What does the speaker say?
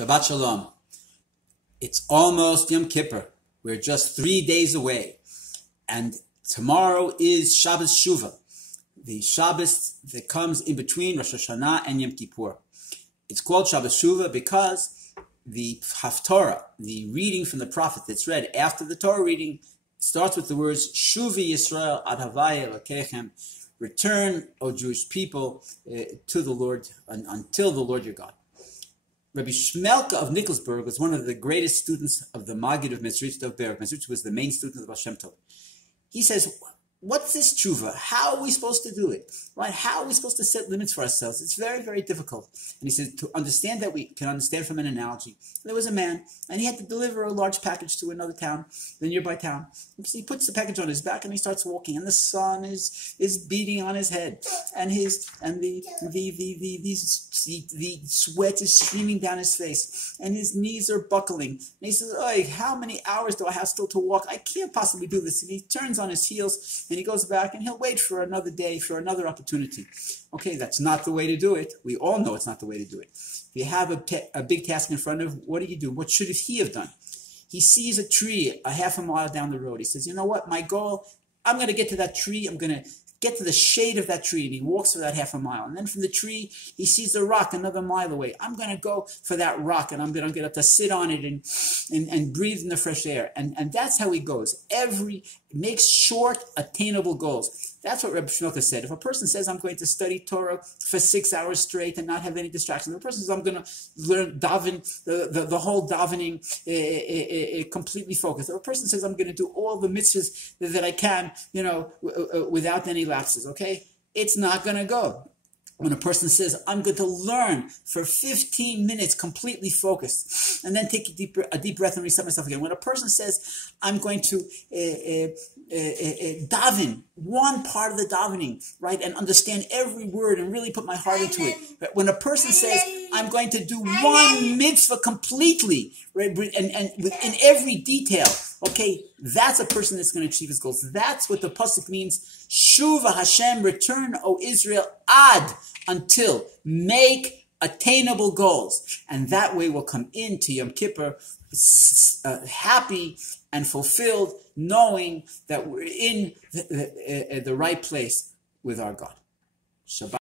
Shabbat Shalom. It's almost Yom Kippur. We're just 3 days away. And tomorrow is Shabbos Shuva, the Shabbos that comes in between Rosh Hashanah and Yom Kippur. It's called Shabbos Shuva because the Haftorah, the reading from the prophet that's read after the Torah reading, starts with the words, Shuva Yisrael ad Havaya Elokechem, return, O Jewish people, to the Lord, until the Lord your God. Rabbi Shmelka of Nikolsburg was one of the greatest students of the Maggid of Mezritch of Berg. Mezritch was the main student of Baal Shem Tov. He says, what's this tshuva? How are we supposed to do it? Right? How are we supposed to set limits for ourselves? It's very, very difficult. And he says, to understand that, we can understand from an analogy. There was a man, and he had to deliver a large package to another town, the nearby town. He puts the package on his back, and he starts walking, and the sun is beating on his head, and the sweat is streaming down his face, and his knees are buckling. And he says, "Oy, how many hours do I have still to walk? I can't possibly do this." And he turns on his heels, and he goes back, and he'll wait for another day, for another opportunity. Okay, that's not the way to do it. We all know it's not the way to do it. If you have a big task in front of you, what do? What should he have done? He sees a tree a half a mile down the road. He says, you know what, my goal, I'm going to get to that tree. I'm going to get to the shade of that tree. And he walks for that half a mile. And then from the tree, he sees the rock another mile away. I'm going to go for that rock, and I'm going to get up to sit on it and breathe in the fresh air. And that's how he goes. Makes short, attainable goals. That's what Rabbi Schmutter said. If a person says, I'm going to study Torah for 6 hours straight and not have any distractions, if a person says, I'm going to learn daven, the whole davening completely focused. If a person says, I'm going to do all the mitzvahs that I can, without any lapses, okay? It's not going to go. When a person says, I'm going to learn for 15 minutes completely focused, and then take a deep breath and reset myself again. When a person says, I'm going to daven, one part of the davening, right, and understand every word and really put my heart into it. But when a person says, I'm going to do one mitzvah completely, right, and in every detail, okay, that's a person that's going to achieve his goals. That's what the pasuk means. Shuva Hashem, return, O Israel, until, make attainable goals. And that way we'll come into Yom Kippur happy and fulfilled, knowing that we're in the right place with our God. Shabbat.